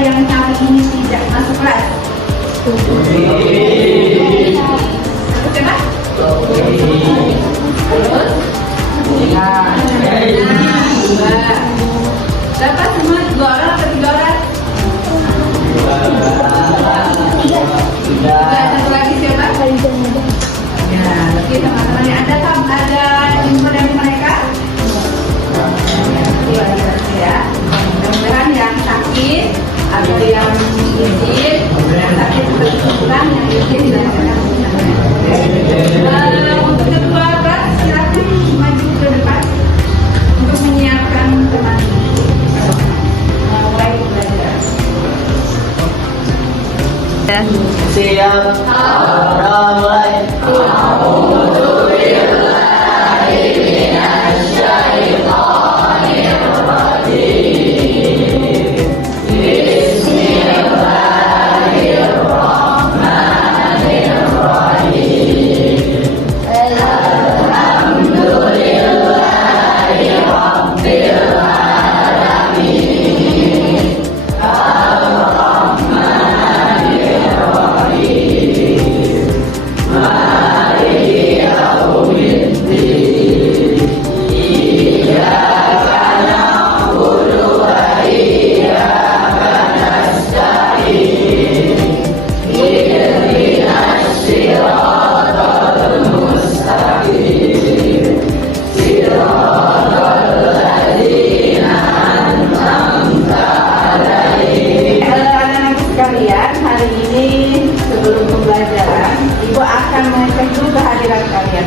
yang hari ini tidak masuk kelas? Coba. Terus? Dua. Berapa semua? 2 orang atau 3 orang? 3. Satu lagi siapa? Ya, berarti teman-teman yang ada info dari mereka? Ya, mudah-mudahan yang sakit atau yang izin, yang sakit berkebutuhan, yang izin dilaksanakan. Untuk kedua kelas, silakan maju ke depan untuk menyiapkan teman mulai belajar. Siap. Mulai.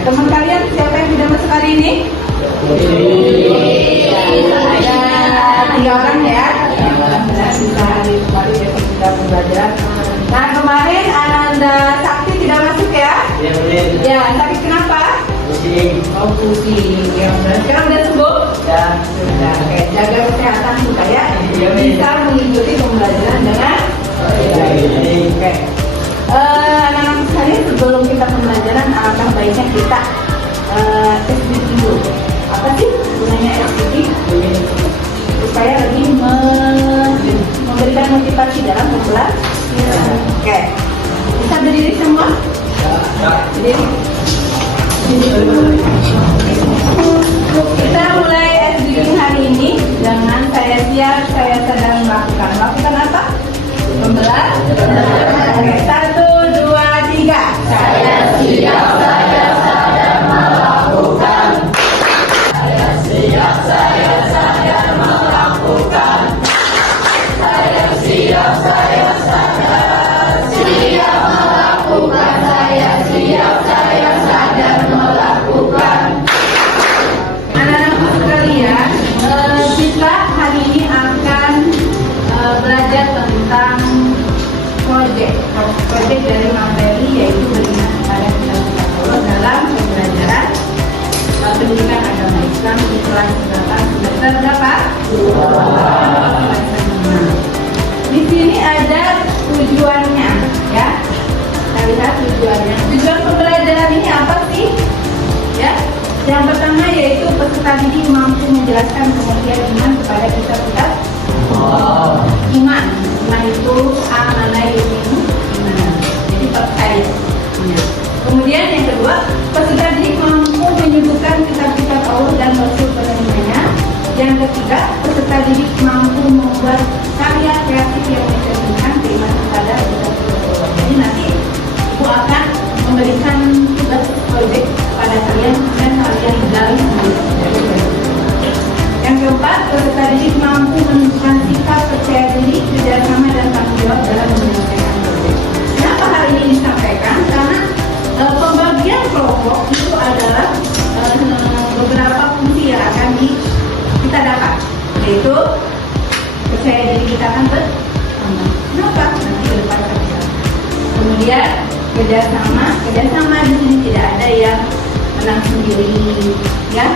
Teman kalian siapa yang sudah masuk hari ini? Ada 3 orang ya. Bisa hari kemarin besok kita belajar. Nah kemarin Ananda Sakti tidak masuk ya? Ya, sakit kenapa? Pusing. Oh pusing. Ya, sekarang udah sembuh? Ya. Sudah. Oke, jaga kesehatan supaya bisa mengikuti pembelajaran dengan oke. Anak-anak sekalian, sebelum kita pembelajaran, alangkah baiknya kita SDG dulu. Apa sih gunanya SDG? Supaya lebih memberikan motivasi dalam belajar. Oke, bisa berdiri semua? Berdiri. Kita mulai SDG hari ini dengan saya siap, saya sedang melakukan. Lakukan apa? Pembelajaran. Oke, 1, 2, 3. Saya siap, saya sadar melakukan. Saya siap, saya sadar melakukan. Saya siap, saya sadar. Siap melakukan. Saya siap, saya sadar melakukan. Anak-anak sekalian, kita hari ini akan belajar tentang proyek dari materi, yaitu beriman kepada kita Allah dalam pembelajaran pendidikan agama Islam di kelas 8 semester berapa? 2. Di sini ada tujuannya, ya. Kita lihat tujuannya. Tujuan pembelajaran ini apa sih? Ya, yang pertama yaitu peserta didik mampu menjelaskan pengertian iman kepada kita. Iman itu amanah yuminu iman. Jadi percaya. Kemudian yang kedua, peserta didik mampu menyebutkan kitab-kitab Allah dan Rasul penerimanya. Yang ketiga, peserta didik mampu membuat karya kreatif yang mencerminkan keimanan kepada kitab-kitab Allah. Jadi nanti Ibu akan memberikan tugas proyek pada kalian dan kalian gali sendiri. Yang keempat, peserta didik mampu menunjukkan sikap percaya diri, kerjasama dan tanggung jawab dalam menyelesaikan proyek. Kenapa hal ini disampaikan? Karena pembagian kelompok itu adalah beberapa fungsi yang akan kita dapat, yaitu percaya diri kita akan bertambah. Kenapa? Nanti ke depan kita bisa. Kemudian kerjasama di sini tidak ada yang menang sendiri, ya.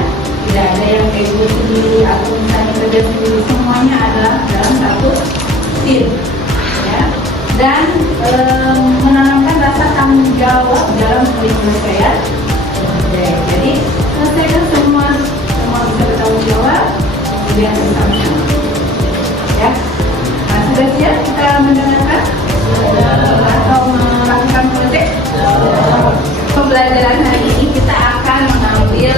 Tidak ada yang ego sendiri atau misalnya kerja sendiri, semuanya adalah dalam satu tim, ya. Dan menanamkan rasa tanggung jawab dalam penyelesaian. Jadi selesaikan semua bisa bertanggung jawab, kemudian bersama-sama, ya. Nah, sudah siap? mendengarkan atau melakukan proyek? Pembelajaran hari ini kita akan mengambil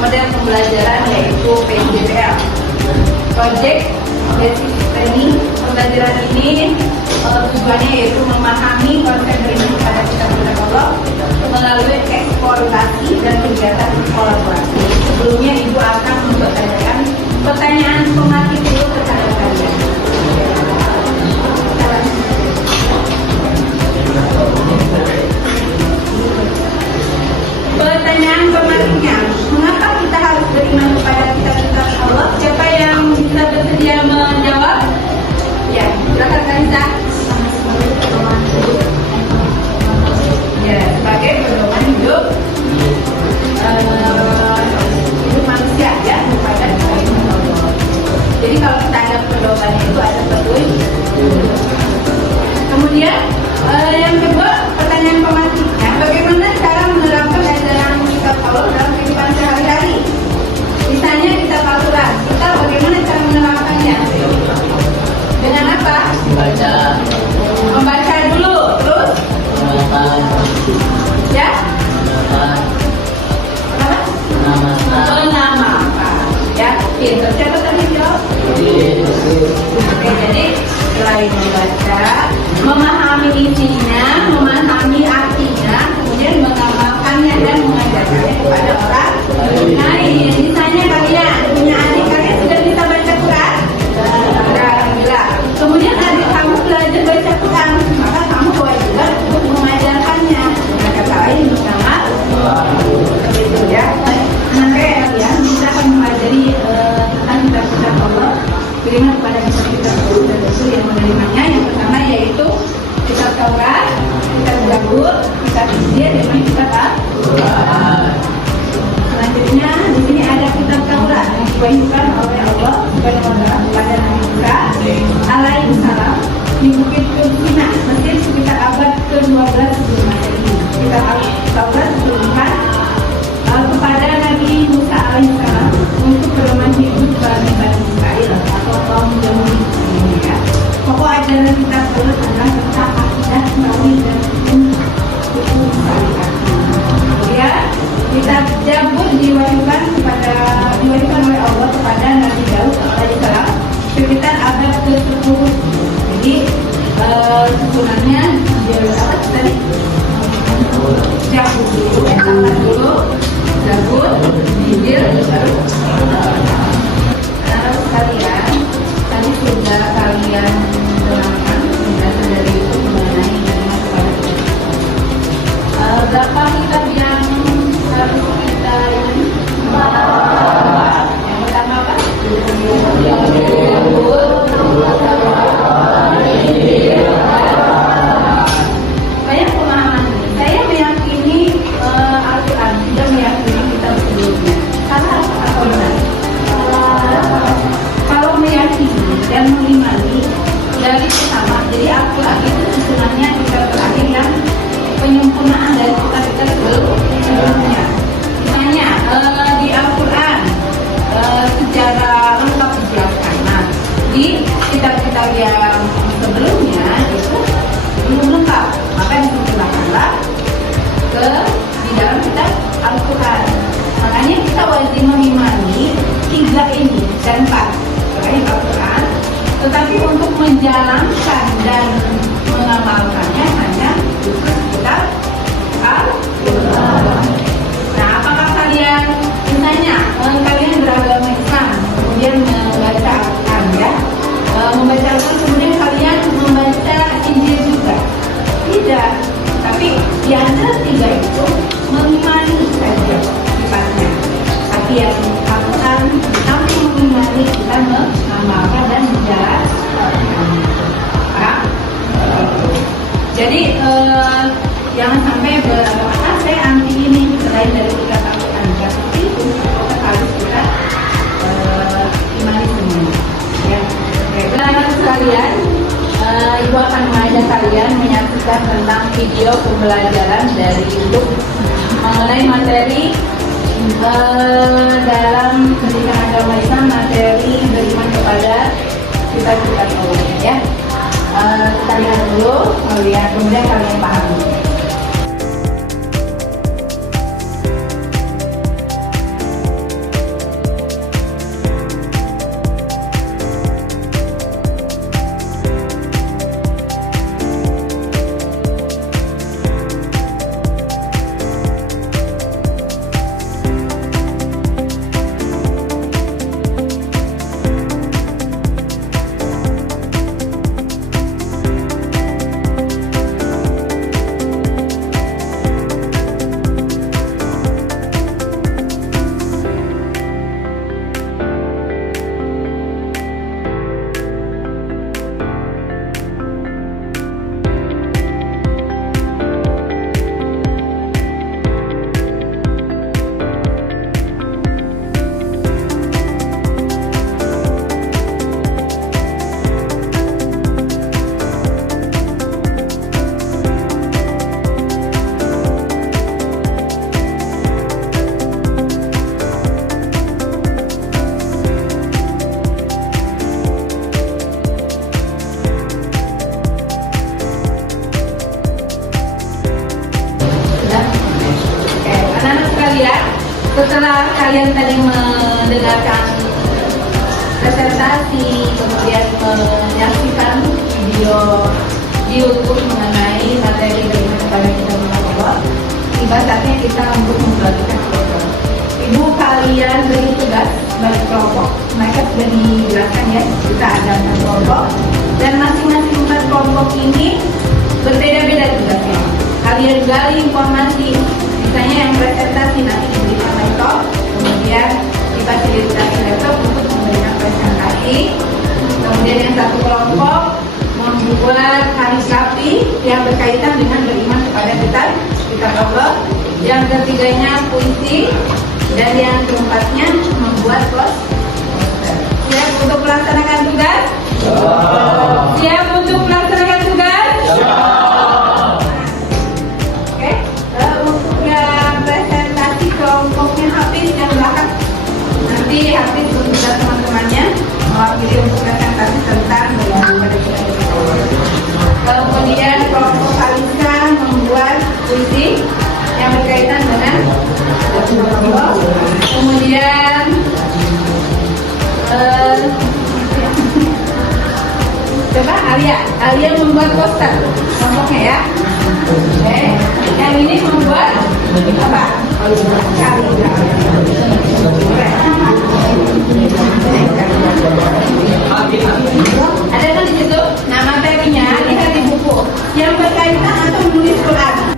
model pembelajaran yaitu PJBL, Project Basic Training. Pembelajaran ini tujuannya yaitu memahami konsep beriman kepada kitab-kitab Allah melalui eksplorasi dan kegiatan kolaborasi. Sebelumnya Ibu akan membacakan pertanyaan pematik dulu kepada kalian. Pertanyaan pematiknya, mengapa kita harus beriman kepada kitab-kitab Allah? Siapa yang bisa bersedia menjawab? Ya, silakan Kanisa. Ya, sebagai pedoman hidup hidup manusia ya kepada kitab-kitab Allah. Jadi kalau kita ada pedomannya itu ada petunjuk. Kemudian yang kedua, pertanyaan pematiknya, bagaimana cara menerapkan ajaran kitab Allah dalam kehidupan sehari-hari? Misalnya kitab Al-Quran, kita bagaimana cara menerapkannya? Dengan apa? Membaca dulu, terus? Ya? Menamakan. Ya, pintar. Siapa tadi jawab? Oke, jadi selain membaca, memahami isinya, memahami artinya, kemudian mengamalkannya dan mengajarkannya kepada orang lain. Misalnya kalian punya adik, kalian sudah bisa baca Quran? Sudah, alhamdulillah. Kemudian adik kamu belajar baca Quran, maka kamu kewajiban untuk mengajarkannya. Dengan kata lain, mengamal. Begitu ya. Maka kalian bisa akan mengajari tentang kitab-kitab Allah, beriman kepada kitab-kitab Allah dan Rasul yang menerimanya. Yang pertama yaitu kitab Taurat, kitab Zabur, kitab Injil, dan kitab Al-Quran. Selanjutnya di sini ada kitab Taurat yang diwahyukan oleh Allah Subhanahu wa Ta'ala kepada Nabi Musa alaihissalam di Bukit Sinai, Mesir sekitar abad ke-12 sebelum Masehi. Kitab Taurat diturunkan kepada Nabi Musa alaihissalam untuk pedoman hidup bagi Bani Israel atau kaum Yahudi. Ya. Pokok ajaran kitab Taurat adalah tentang akidah, tauhid dan hukum syariat. Ya, kitab Zabur diwahyukan oleh Allah kepada Nabi Daud alaihissalam sekitar abad ke-10. Jadi susunannya apa tadi? Zabur dulu, Taurat dulu, Zabur, Injil, baru anak-anak sekalian, tadi sudah kalian terangkan penjelasan dari itu mengenai beriman kepada kitab. Berapa kitab yang harus kita ini? Yang pertama apa? Banyak pemahaman. Saya meyakini Al-Quran, tidak meyakini kitab sebelumnya. Salah atau benar? Kalau meyakini dan mengimani dari pertama, jadi Al-Quran itu susunannya kitab terakhir yang penyempurnaan dari kitab-kitab sebelumnya. Misalnya di Al-Quran secara lengkap dijelaskan. Nah, di kitab-kitab yang sebelumnya itu belum lengkap, maka disempurnakanlah di dalam kitab Al-Quran. Makanya kita wajib mengimani 3 ini dan 4 terkait Al-Quran. Tetapi untuk menjalankan dan mengamalkannya hanya kitab Al-Quran. Nah, apakah kalian misalnya kalian beragama Islam kemudian membaca Al-Quran ya, membaca Al-Quran kemudian kalian membaca Injil juga? Tidak. Tapi di antara 3 itu mengimani saja sifatnya. Tapi yang Al-Quran sampai mengimani kita mengamalkan dan menjalankan. Jadi jangan sampai berkata saya anti ini selain dari kitab Al-Quran. Seperti itu harus kita imani semuanya. Ya. Anak sekalian, Ibu akan mengajak kalian menyaksikan tentang video pembelajaran dari YouTube mengenai materi dalam pendidikan agama Islam, materi beriman kepada kitab-kitab Allah ya. Kita lihat dulu, lihat kemudian kalian pahami. Setelah kalian tadi mendengarkan presentasi, kemudian menyaksikan video YouTube mengenai materi bagaimana kepada kita Allah, tiba saatnya kita untuk membagikan kelompok. Ibu kalian beri tugas bagi kelompok, mereka sudah dijelaskan ya, kita ada 4 kelompok dan masing-masing 4 kelompok ini berbeda-beda tugasnya. Kalian gali informasi, misalnya yang presentasi nanti diberikan laptop, kemudian difasilitasi laptop untuk memberikan presentasi. Kemudian yang satu kelompok membuat kapi yang berkaitan dengan beriman kepada kitab Allah. Yang ketiganya puisi, dan yang keempatnya membuat poster. Siap untuk melaksanakan tugas? Siap untuk melaksanakan tugas? Kelompoknya Hafiz yang belakang, nanti Hafiz bersama teman-temannya mewakili untuk presentasi tentang bagaimana kita. Kemudian kelompok Alisa membuat puisi yang berkaitan dengan Allah. Kemudian coba Alia membuat poster kelompoknya ya. Oke, yang ini membuat apa? Ada kan di situ nama materinya, lihat di buku yang berkaitan atau menulis Quran.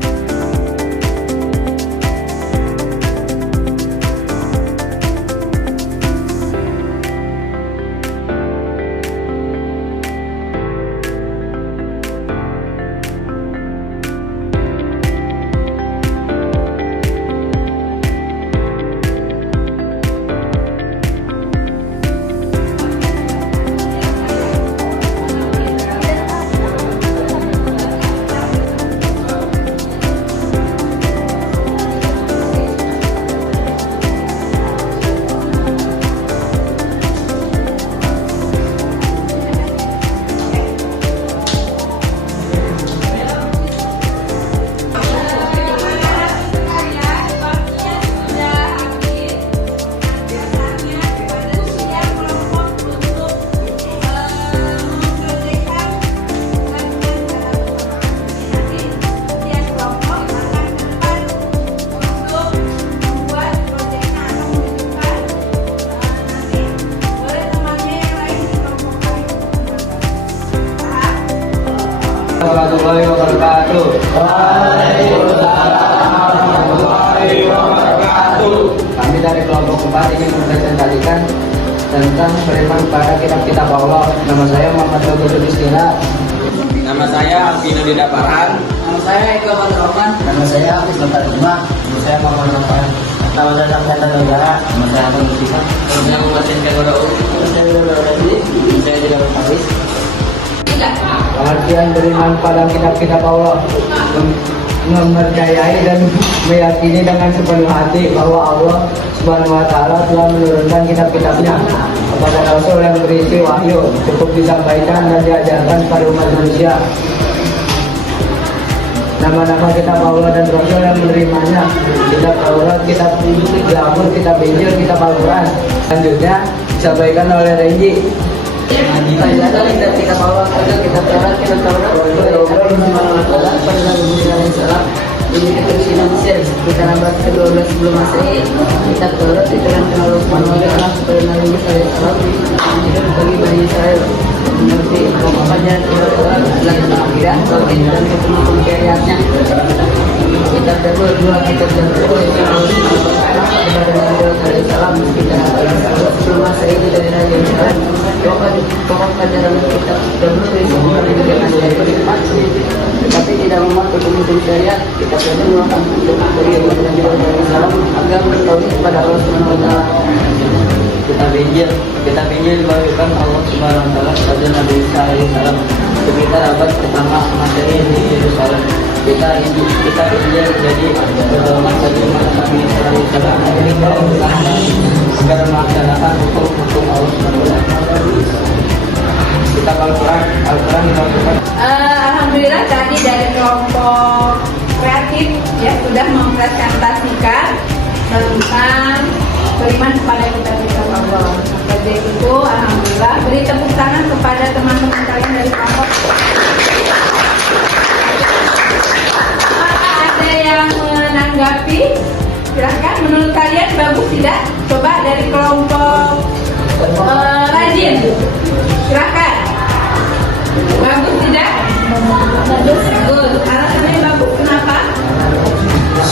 Warahmatullahi wabarakatuh. Waalaikumsalam warahmatullahi wabarakatuh. Kami dari kelompok 4 ingin mempresentasikan tentang beriman pada kitab Allah. Nama saya Muhammad Teguh Istila. Nama saya Alvino Dida Farhan. Nama saya Eka Rahman. Nama saya Hafiz Batar Lima. Nama saya Muhammad Rahman. Nama saya Santa Negara. Nama saya Abang Musika. Nama saya Muhammad Tenggara Daud. Nama saya Dora Radi. Nama saya juga Hafiz. Pengertian beriman pada kitab-kitab Allah mempercayai dan meyakini dengan sepenuh hati bahwa Allah Subhanahu wa Ta'ala telah menurunkan kitab-kitabnya kepada Rasul yang berisi wahyu, cukup disampaikan dan diajarkan pada umat manusia. Nama-nama kitab Allah dan Rasul yang menerimanya: kitab Taurat, kitab Zabur, kitab Injil, kitab Al-Quran. Selanjutnya disampaikan oleh Renji. Penjelasan kitab Allah, kitab Taurat, pada Nabi Musa alaihissalam. Ini kita Mesir, kita abad ke-12 sebelum Masehi. Kitab Taurat diterangkan oleh Subhanahu wa Ta'ala kepada Nabi Musa alaihissalam dan bagi Bani Israel. Mengerti pokoknya Taurat adalah akidah, tauhid dan ketemu syariatnya. Kitab Zabur, dua kitab Zabur yang Allah kepada Nabi Musa alaihissalam. Kita sebelum Masehi dari Nabi Musa. Pokok ajaran kitab Zabur itu menunjukkan dari tetapi tidak memakai pemimpin syariat. Kita perlu melakukan dari Nabi Muhammad agar bertauhid kepada Allah Subhanahu wa Ta'ala. Kitab Injil dibagikan Allah Subhanahu wa Ta'ala kepada Nabi Isa alaihissalam sekitar abad pertama Masehi di Yerusalem. Kitab Injil jadi pedoman bagi umat Nabi Isa alaihissalam agar melaksanakan hukum Allah Subhanahu wa Ta'ala. Kitab Al-Quran dibagikan. Alhamdulillah tadi dari kelompok kreatif ya sudah mempresentasikan tentang beriman kepada kitab-kitab Allah. Seperti itu, alhamdulillah. Beri tepuk tangan kepada teman-teman kalian dari kelompok. Apakah ada yang menanggapi? Silahkan. Menurut kalian bagus tidak? Coba dari kelompok rajin. Silahkan. Bagus tidak? Bagus. Bagus. Alasannya bagus kenapa?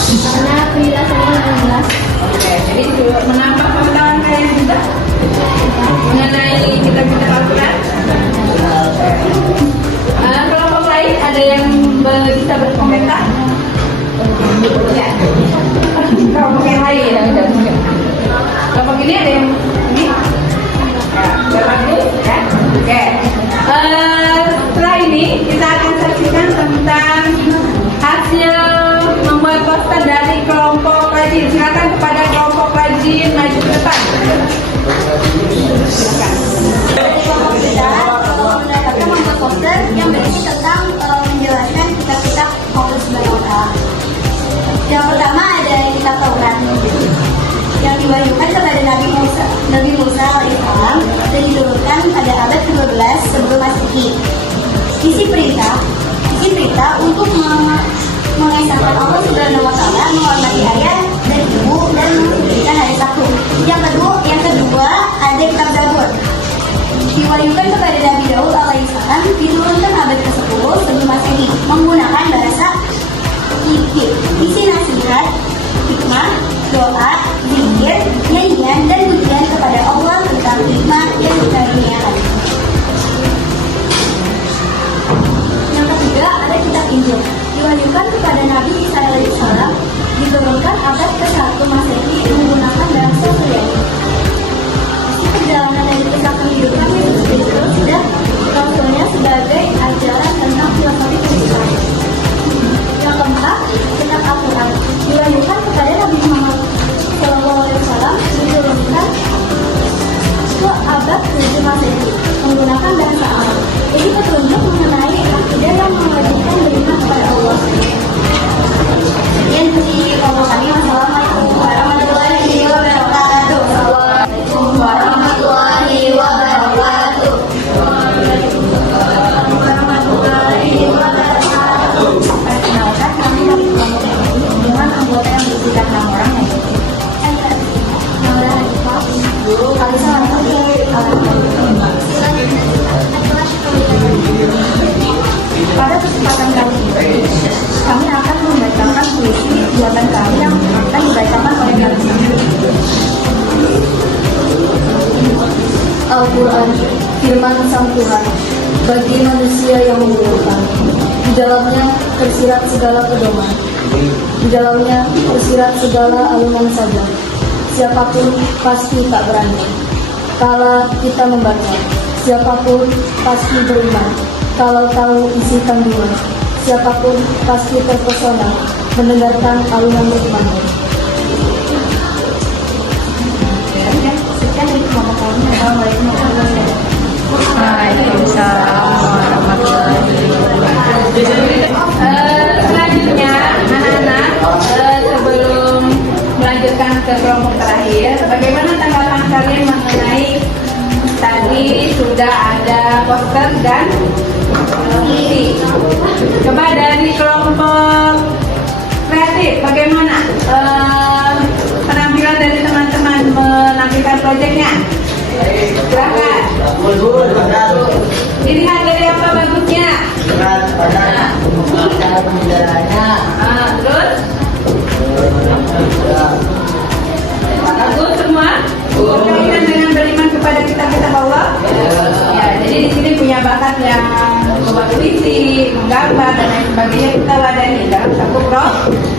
Karena penjelasannya yang jelas. Oke, jadi menambah pengetahuan kalian juga mengenai kitab-kitab Al-Quran. Kelompok lain ada yang bisa berkomentar? Ya. Kelompok yang lain. Kelompok ini ada yang ini? Ya, bagus ya. Oke. Setelah ini kita akan saksikan tentang hasil membuat poster dari kelompok rajin. Silakan kepada kelompok rajin maju ke depan. Silakan. Kelompok kita mendapatkan membuat poster yang berisi tentang menjelaskan kitab-kitab Allah Subhanahu wa Ta'ala. Yang pertama ada kitab Taurat yang diwahyukan kepada Nabi Musa alaihissalam dan diturunkan pada abad ke-12 sebelum Masehi. Isi perintah untuk mengesahkan Allah Subhanahu wa Ta'ala, menghormati ayah dan ibu dan mensucikan hari Sabtu. Yang kedua ada kitab Zabur. Diwahyukan kepada Nabi Daud alaihissalam, diturunkan abad ke-10 sebelum Masehi, menggunakan bahasa Ibrani. Isi nasihat, hikmah, doa, zikir, nyanyian dan pujian kepada Allah tentang hikmah yang dikaruniakan. Yang ketiga ada kitab Injil. Diwahyukan kepada Nabi Isa alaihissalam, diturunkan abad ke-1 Masehi menggunakan bahasa Yunani. Perjalanan dari kisah kehidupan Yesus Kristus dan Rasulnya sebagai ajaran tentang filosofi kehidupan. Yang keempat, kitab Al-Quran. Diwahyukan kepada Nabi Muhammad SAW, diturunkan ke abad 7 Masehi menggunakan bahasa Arab. Ini petunjuk mengenai akidah yang mewajibkan beriman kepada Allah. Sekian dari kelompok kami. Wassalamualaikum warahmatullahi wabarakatuh. Assalamualaikum warahmatullahi wabarakatuh. Warahmatullahi wabarakatuh. Perkenalkan, kami dari kelompok ini dengan anggota yang bersekitar 6 orang yaitu Nora Hanifah, Kalisa Hanifah, Pada kesempatan kali ini, kami akan membacakan puisi buatan kami yang akan dibacakan oleh Kalisa. Al-Quran, firman Sang Tuhan, bagi manusia yang mengumpulkan. Di dalamnya tersirat segala pedoman. Di dalamnya tersirat segala alunan saja. Siapapun pasti tak berani. Kala kita membaca, siapapun pasti beriman. Kalau tahu isi kandungan, siapapun pasti terpesona mendengarkan alunan Rukmana. Sekian dari mama kami. Assalamualaikum warahmatullahi wabarakatuh. Waalaikumsalam warahmatullahi wabarakatuh. Selanjutnya anak-anak, sebelum melanjutkan ke kelompok terakhir, bagaimana tanggapan kalian mengenai tadi sudah ada poster dan puisi? Coba dari kelompok kreatif, bagaimana penampilan dari teman-teman menampilkan proyeknya? Silakan. Dilihat dari apa bagusnya? Cara pembicaraannya Terus? Bagus semua? Berkaitan dengan beriman kepada kitab-kitab Allah? Ya, jadi di sini punya bakat yang membuat puisi, menggambar dan lain sebagainya, kita wadani dalam satu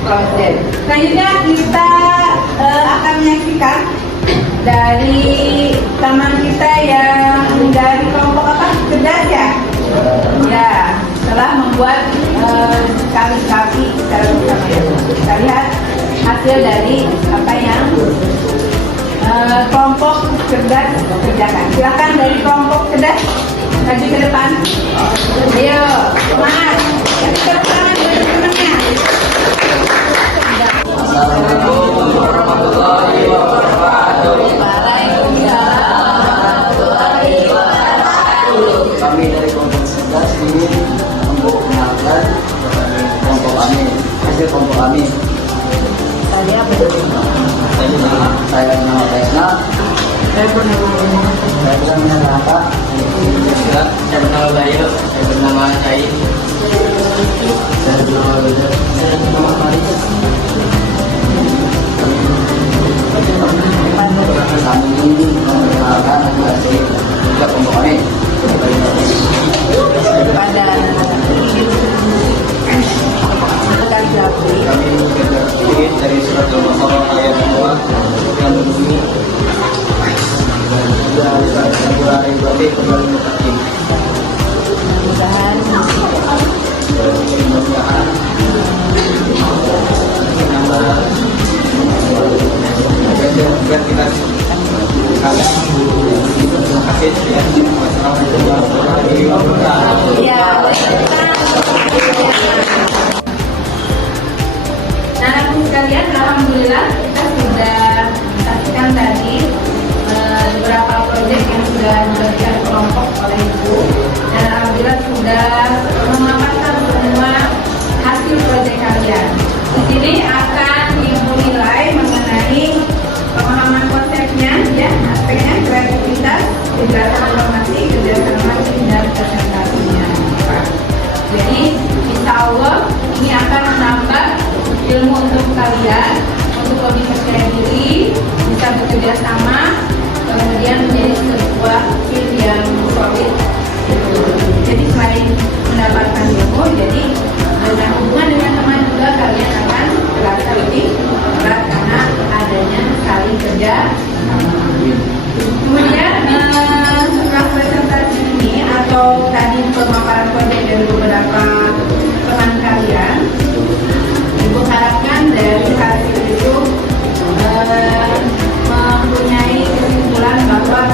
proses. Selanjutnya kita akan menyaksikan dari teman kita yang dari kelompok apa? Cerdas ya? Ya, telah membuat kali-kali secara bersama ya. Kita lihat hasil dari apa yang kelompok cerdas kerjakan. Silakan dari kelompok cerdas maju ke depan. Ayo, semangat. Yang ke depan dari temannya. Assalamualaikum warahmatullahi wabarakatuh. Kami dari kelompok 11 ini untuk mengenalkan kelompok kami, hasil kelompok kami. Saya nama Tesna. Saya bernama Raka. Saya bernama Bayu. Saya bernama Cai. Saya bernama Beda. Saya bernama Faris. Kami ini mengenalkan hasil kelompok kami. Kami sedikit dari surat Al-Baqarah ayat 2 yang berbunyi Februari berarti kembali mutakin. Mudah-mudahan biar kita kalian terima kasih ya. Wassalamualaikum warahmatullahi wabarakatuh. Ya, nah, sekalian, alhamdulillah kita sudah saksikan tadi beberapa proyek yang sudah dibagikan kelompok oleh Ibu, dan alhamdulillah sudah memaparkan semua hasil proyek kalian. Di sini akan Ibu nilai mengenai pemahaman konsepnya, ya, aspeknya kreativitas, kejelasan informasi, kejelasan informasi dan presentasinya. Jadi, insya Allah ini akan menambah ilmu untuk kalian, untuk lebih percaya diri, bisa bekerja sama, kemudian menjadi sebuah tim yang solid. Jadi selain mendapatkan ilmu, jadi dengan hubungan dengan teman juga kalian akan terasa lebih erat karena adanya saling kerja sama. Kemudian setelah presentasi ini atau tadi pemaparan proyek dari beberapa teman kalian, Ibu harapkan dari hasil itu mempunyai kesimpulan bahwa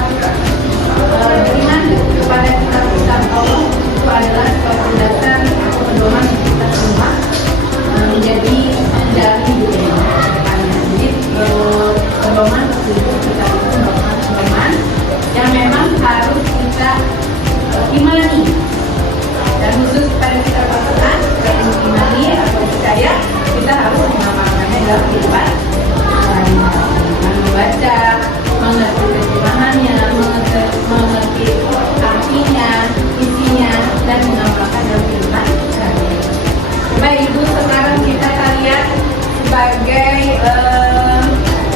beriman kepada kitab-kitab Allah itu adalah suatu dasar atau pedoman yang kita semua menjadi menjalani dunia. Jadi pedoman itu kita pedoman yang memang harus kita imani, dan khusus pada kita pasangan yang imani atau percaya, kita harus mengamalkannya dalam kehidupan membaca, mengerti terjemahannya, mengerti artinya, isinya, dan mengamalkan dalam kehidupan sehari-hari. Baik Ibu, sekarang kita lihat sebagai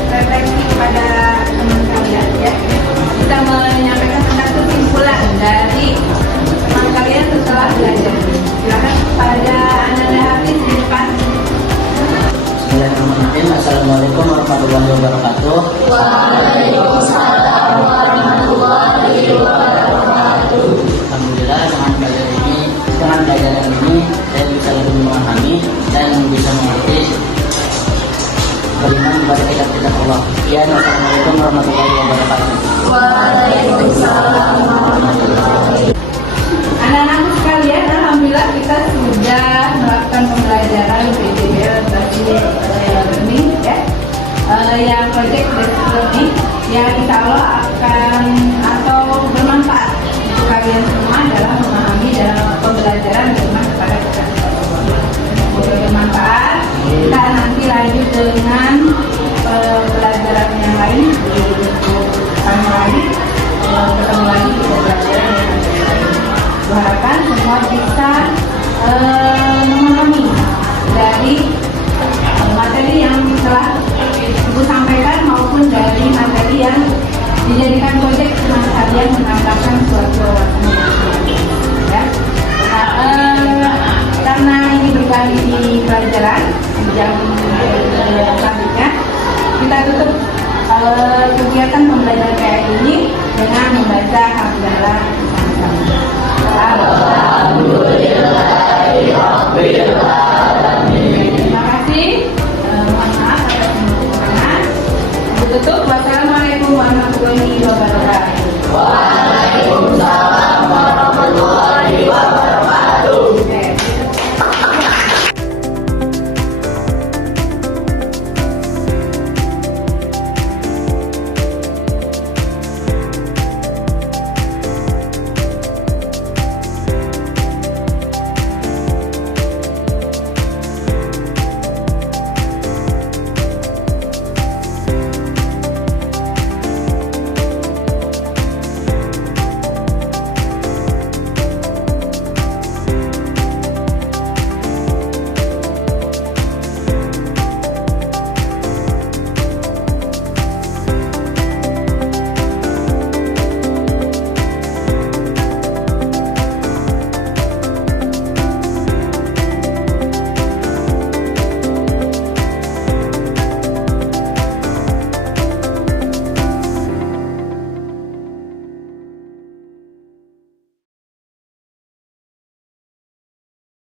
refleksi kepada teman kalian, ya. Kita menyampaikan tentang kesimpulan dari teman kalian setelah belajar. Silakan pada Ananda Hafiz di depan. Bismillahirrahmanirrahim. Assalamualaikum warahmatullahi wabarakatuh. Waalaikumsalam warahmatullahi wabarakatuh. Alhamdulillah dengan pelajaran ini saya bisa beriman kepada kitab-kitab Allah. Ya, wassalamualaikum warahmatullahi wabarakatuh. Waalaikumsalam